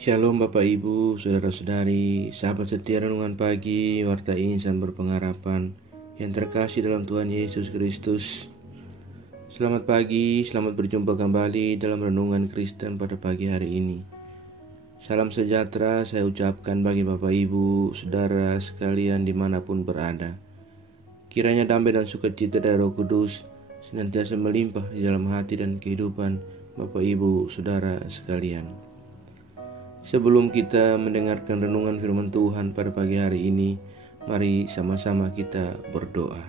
Shalom Bapak Ibu, Saudara-saudari, sahabat setia renungan pagi, warta insan berpengharapan yang terkasih dalam Tuhan Yesus Kristus. Selamat pagi, selamat berjumpa kembali dalam renungan Kristen pada pagi hari ini. Salam sejahtera saya ucapkan bagi Bapak Ibu, Saudara sekalian dimanapun berada. Kiranya damai dan sukacita dari Roh Kudus senantiasa melimpah di dalam hati dan kehidupan Bapak Ibu, Saudara sekalian. Sebelum kita mendengarkan renungan firman Tuhan pada pagi hari ini, mari sama-sama kita berdoa.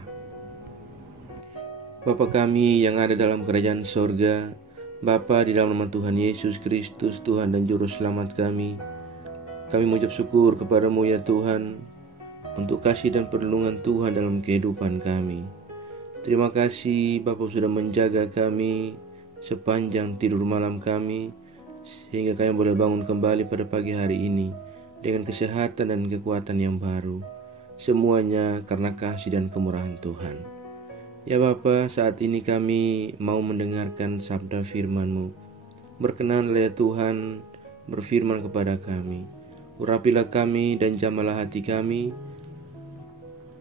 Bapa kami yang ada dalam kerajaan sorga, Bapa di dalam nama Tuhan Yesus Kristus, Tuhan dan Juru Selamat kami mengucap syukur kepadamu ya Tuhan, untuk kasih dan perlindungan Tuhan dalam kehidupan kami. Terima kasih Bapa sudah menjaga kami sepanjang tidur malam kami, sehingga kami boleh bangun kembali pada pagi hari ini dengan kesehatan dan kekuatan yang baru. Semuanya karena kasih dan kemurahan Tuhan. Ya Bapa, saat ini kami mau mendengarkan sabda firman-Mu. Berkenanlah ya Tuhan berfirman kepada kami. Urapilah kami dan jamalah hati kami.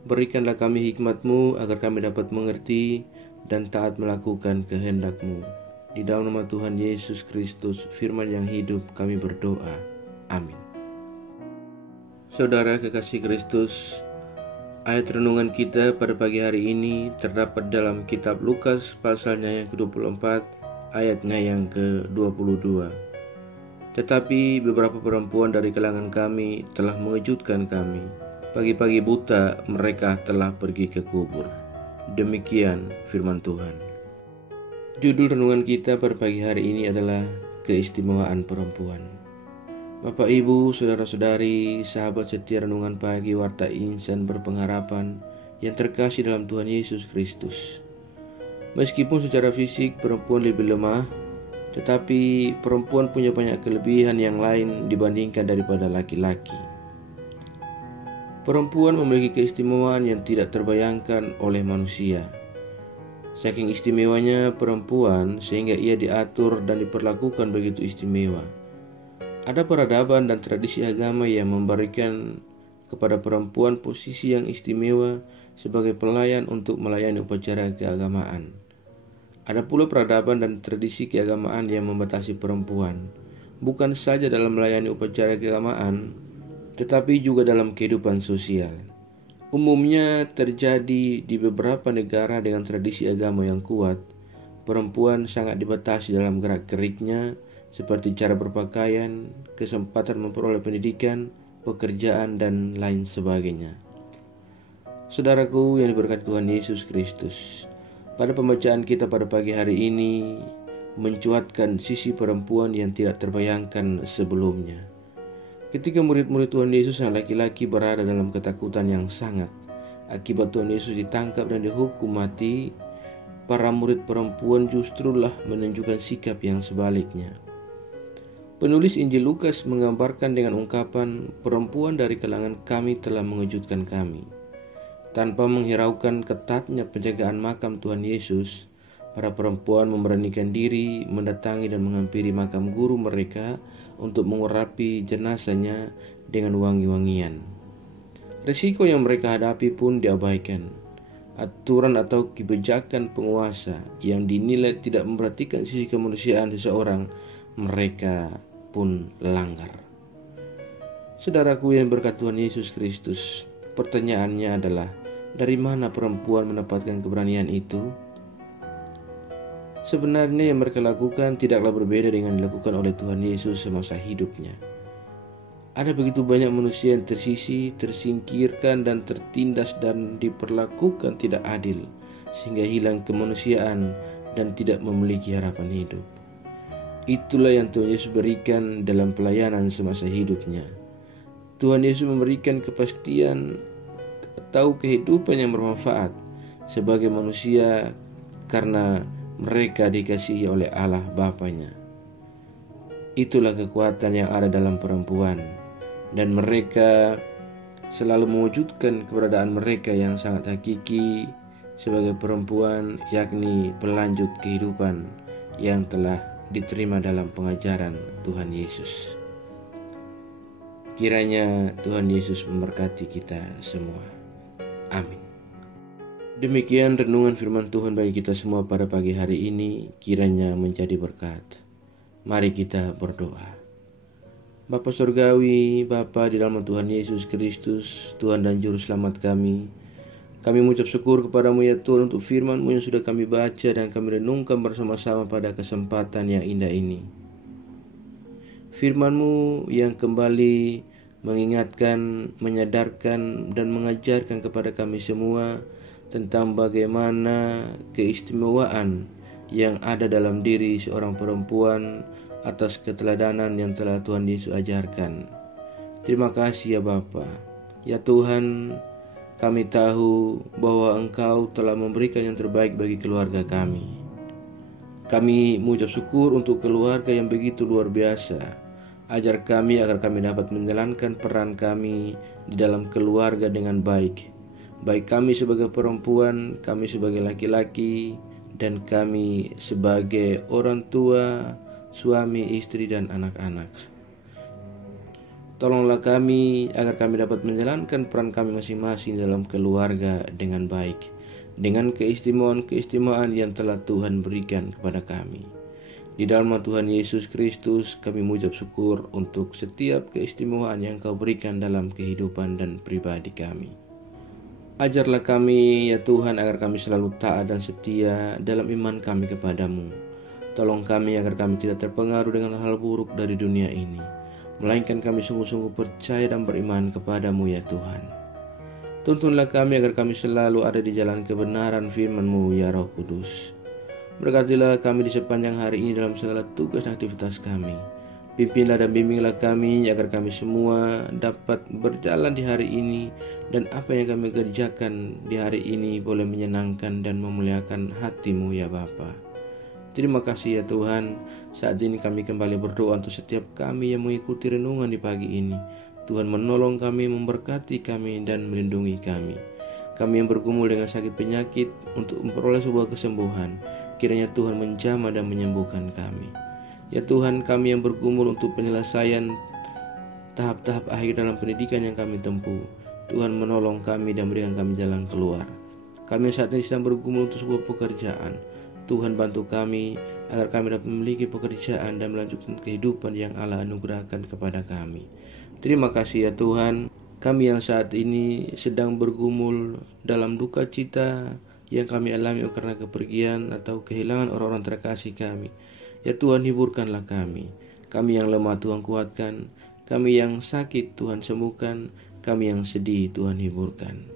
Berikanlah kami hikmat-Mu agar kami dapat mengerti dan taat melakukan kehendak-Mu. Di dalam nama Tuhan Yesus Kristus, firman yang hidup, kami berdoa. Amin. Saudara kekasih Kristus, ayat renungan kita pada pagi hari ini terdapat dalam kitab Lukas pasalnya yang ke-24, ayatnya yang ke-22. Tetapi beberapa perempuan dari kalangan kami telah mengejutkan kami. Pagi-pagi buta mereka telah pergi ke kubur. Demikian firman Tuhan. Judul renungan kita pada pagi hari ini adalah keistimewaan perempuan. Bapak Ibu, Saudara-saudari, sahabat setia renungan pagi warta insan berpengharapan yang terkasih dalam Tuhan Yesus Kristus. Meskipun secara fisik perempuan lebih lemah, tetapi perempuan punya banyak kelebihan yang lain dibandingkan daripada laki-laki. Perempuan memiliki keistimewaan yang tidak terbayangkan oleh manusia. Saking istimewanya perempuan sehingga ia diatur dan diperlakukan begitu istimewa. Ada peradaban dan tradisi agama yang memberikan kepada perempuan posisi yang istimewa sebagai pelayan untuk melayani upacara keagamaan. Ada pula peradaban dan tradisi keagamaan yang membatasi perempuan, bukan saja dalam melayani upacara keagamaan, tetapi juga dalam kehidupan sosial. Umumnya terjadi di beberapa negara dengan tradisi agama yang kuat. Perempuan sangat dibatasi dalam gerak-geriknya, seperti cara berpakaian, kesempatan memperoleh pendidikan, pekerjaan, dan lain sebagainya. Saudaraku yang diberkati Tuhan Yesus Kristus, pada pembacaan kita pada pagi hari ini mencuatkan sisi perempuan yang tidak terbayangkan sebelumnya. Ketika murid-murid Tuhan Yesus yang laki-laki berada dalam ketakutan yang sangat akibat Tuhan Yesus ditangkap dan dihukum mati, para murid perempuan justrulah menunjukkan sikap yang sebaliknya. Penulis Injil Lukas menggambarkan dengan ungkapan, perempuan dari kalangan kami telah mengejutkan kami. Tanpa menghiraukan ketatnya penjagaan makam Tuhan Yesus, para perempuan memberanikan diri mendatangi dan menghampiri makam guru mereka untuk mengurapi jenazahnya dengan wangi-wangian. Risiko yang mereka hadapi pun diabaikan. Aturan atau kebijakan penguasa yang dinilai tidak memperhatikan sisi kemanusiaan seseorang, mereka pun langgar. Saudaraku yang berkat Tuhan Yesus Kristus, pertanyaannya adalah, dari mana perempuan mendapatkan keberanian itu? Sebenarnya yang mereka lakukan tidaklah berbeda dengan dilakukan oleh Tuhan Yesus semasa hidupnya. Ada begitu banyak manusia yang tersisih, tersingkirkan dan tertindas dan diperlakukan tidak adil, sehingga hilang kemanusiaan dan tidak memiliki harapan hidup. Itulah yang Tuhan Yesus berikan dalam pelayanan semasa hidupnya. Tuhan Yesus memberikan kepastian atau kehidupan yang bermanfaat sebagai manusia karena mereka dikasihi oleh Allah Bapanya. Itulah kekuatan yang ada dalam perempuan, dan mereka selalu mewujudkan keberadaan mereka yang sangat hakiki sebagai perempuan, yakni pelanjut kehidupan yang telah diterima dalam pengajaran Tuhan Yesus. Kiranya Tuhan Yesus memberkati kita semua. Amin. Demikian renungan firman Tuhan bagi kita semua pada pagi hari ini, kiranya menjadi berkat. Mari kita berdoa. Bapa Surgawi, Bapa di dalam Tuhan Yesus Kristus, Tuhan dan Juru Selamat kami mengucap syukur kepadamu ya Tuhan untuk firman-Mu yang sudah kami baca dan kami renungkan bersama-sama pada kesempatan yang indah ini. Firman-Mu yang kembali mengingatkan, menyadarkan, dan mengajarkan kepada kami semua tentang bagaimana keistimewaan yang ada dalam diri seorang perempuan atas keteladanan yang telah Tuhan Yesus ajarkan. Terima kasih ya Bapa. Ya Tuhan, kami tahu bahwa Engkau telah memberikan yang terbaik bagi keluarga kami. Kami mengucap syukur untuk keluarga yang begitu luar biasa. Ajar kami agar kami dapat menjalankan peran kami di dalam keluarga dengan baik. Baik kami sebagai perempuan, kami sebagai laki-laki, dan kami sebagai orang tua, suami, istri, dan anak-anak. Tolonglah kami agar kami dapat menjalankan peran kami masing-masing dalam keluarga dengan baik, dengan keistimewaan-keistimewaan yang telah Tuhan berikan kepada kami. Di dalam Tuhan Yesus Kristus kami mengucap syukur untuk setiap keistimewaan yang Kau berikan dalam kehidupan dan pribadi kami. Ajarlah kami ya Tuhan agar kami selalu taat dan setia dalam iman kami kepadamu. Tolong kami agar kami tidak terpengaruh dengan hal buruk dari dunia ini, melainkan kami sungguh-sungguh percaya dan beriman kepadamu ya Tuhan. Tuntunlah kami agar kami selalu ada di jalan kebenaran firman-Mu ya Roh Kudus. Berkatilah kami di sepanjang hari ini dalam segala tugas dan aktivitas kami. Pimpinlah dan bimbinglah kami agar kami semua dapat berjalan di hari ini, dan apa yang kami kerjakan di hari ini boleh menyenangkan dan memuliakan hati-Mu ya Bapa. Terima kasih ya Tuhan. Saat ini kami kembali berdoa untuk setiap kami yang mengikuti renungan di pagi ini. Tuhan menolong kami, memberkati kami, dan melindungi kami. Kami yang bergumul dengan sakit penyakit untuk memperoleh sebuah kesembuhan, kiranya Tuhan menjamah dan menyembuhkan kami. Ya Tuhan, kami yang bergumul untuk penyelesaian tahap-tahap akhir dalam pendidikan yang kami tempuh, Tuhan menolong kami dan berikan kami jalan keluar. Kami saat ini sedang bergumul untuk sebuah pekerjaan. Tuhan bantu kami agar kami dapat memiliki pekerjaan dan melanjutkan kehidupan yang Allah anugerahkan kepada kami. Terima kasih ya Tuhan. Kami yang saat ini sedang bergumul dalam duka cita yang kami alami karena kepergian atau kehilangan orang-orang terkasih kami. Ya Tuhan, hiburkanlah kami. Kami yang lemah Tuhan kuatkan. Kami yang sakit Tuhan sembuhkan. Kami yang sedih Tuhan hiburkan.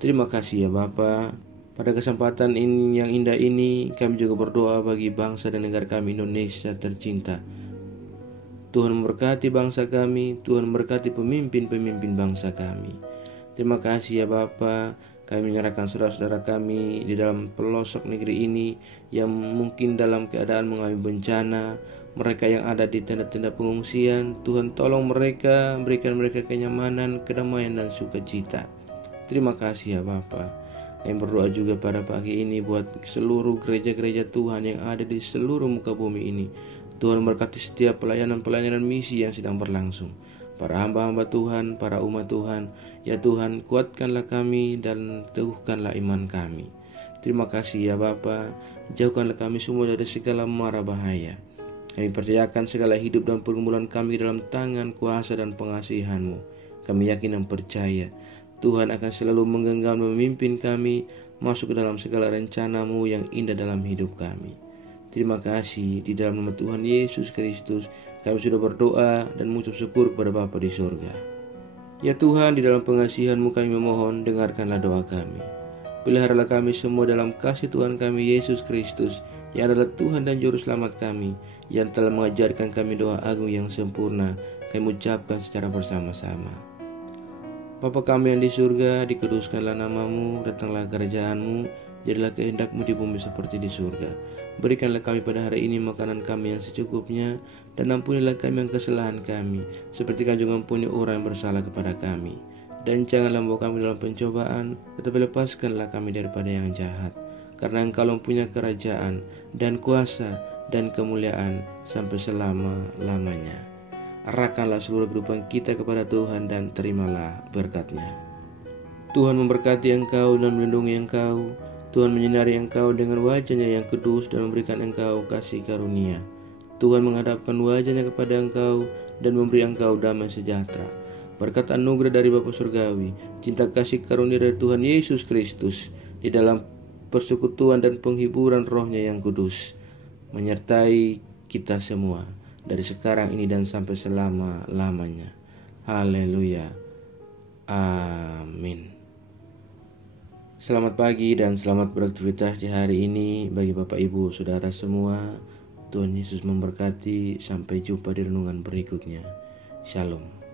Terima kasih ya Bapa. Pada kesempatan ini yang indah ini, kami juga berdoa bagi bangsa dan negara kami Indonesia tercinta. Tuhan memberkati bangsa kami, Tuhan memberkati pemimpin-pemimpin bangsa kami. Terima kasih ya Bapa. Kami menyerahkan saudara-saudara kami di dalam pelosok negeri ini yang mungkin dalam keadaan mengalami bencana. Mereka yang ada di tenda-tenda pengungsian, Tuhan tolong mereka, berikan mereka kenyamanan, kedamaian, dan sukacita. Terima kasih ya Bapa. Kami berdoa juga pada pagi ini buat seluruh gereja-gereja Tuhan yang ada di seluruh muka bumi ini. Tuhan memberkati setiap pelayanan-pelayanan misi yang sedang berlangsung. Para hamba-hamba Tuhan, para umat Tuhan, ya Tuhan, kuatkanlah kami dan teguhkanlah iman kami. Terima kasih ya Bapa. Jauhkanlah kami semua dari segala mara bahaya. Kami percayakan segala hidup dan pergumulan kami dalam tangan kuasa dan pengasihan-Mu. Kami yakin dan percaya Tuhan akan selalu menggenggam dan memimpin kami masuk ke dalam segala rencana-Mu yang indah dalam hidup kami. Terima kasih di dalam nama Tuhan Yesus Kristus kami sudah berdoa dan mengucap syukur kepada Bapa di surga. Ya Tuhan, di dalam pengasihan-Mu kami memohon, dengarkanlah doa kami. Peliharalah kami semua dalam kasih Tuhan kami Yesus Kristus yang adalah Tuhan dan Juru Selamat kami, yang telah mengajarkan kami doa agung yang sempurna. Kami ucapkan secara bersama-sama. Bapa kami yang di surga, dikuduskanlah nama-Mu, datanglah kerajaan-Mu, jadilah kehendak-Mu di bumi seperti di surga. Berikanlah kami pada hari ini makanan kami yang secukupnya, dan ampunilah kami yang kesalahan kami, seperti Kami juga ampuni orang yang bersalah kepada kami. Dan janganlah membawa kami dalam pencobaan, tetapi lepaskanlah kami daripada yang jahat. Karena Engkau mempunyai kerajaan, dan kuasa, dan kemuliaan, sampai selama-lamanya. Arahkanlah seluruh kehidupan kita kepada Tuhan dan terimalah berkat-Nya. Tuhan memberkati engkau dan melindungi engkau. Tuhan menyinari engkau dengan wajah-Nya yang kudus dan memberikan engkau kasih karunia. Tuhan menghadapkan wajah-Nya kepada engkau dan memberi engkau damai sejahtera. Berkat anugerah dari Bapa Surgawi, cinta kasih karunia dari Tuhan Yesus Kristus, di dalam persekutuan dan penghiburan Roh-Nya yang kudus, menyertai kita semua, dari sekarang ini dan sampai selama-lamanya. Haleluya. Amin. Selamat pagi dan selamat beraktivitas di hari ini bagi Bapak Ibu Saudara semua. Tuhan Yesus memberkati. Sampai jumpa di renungan berikutnya. Shalom.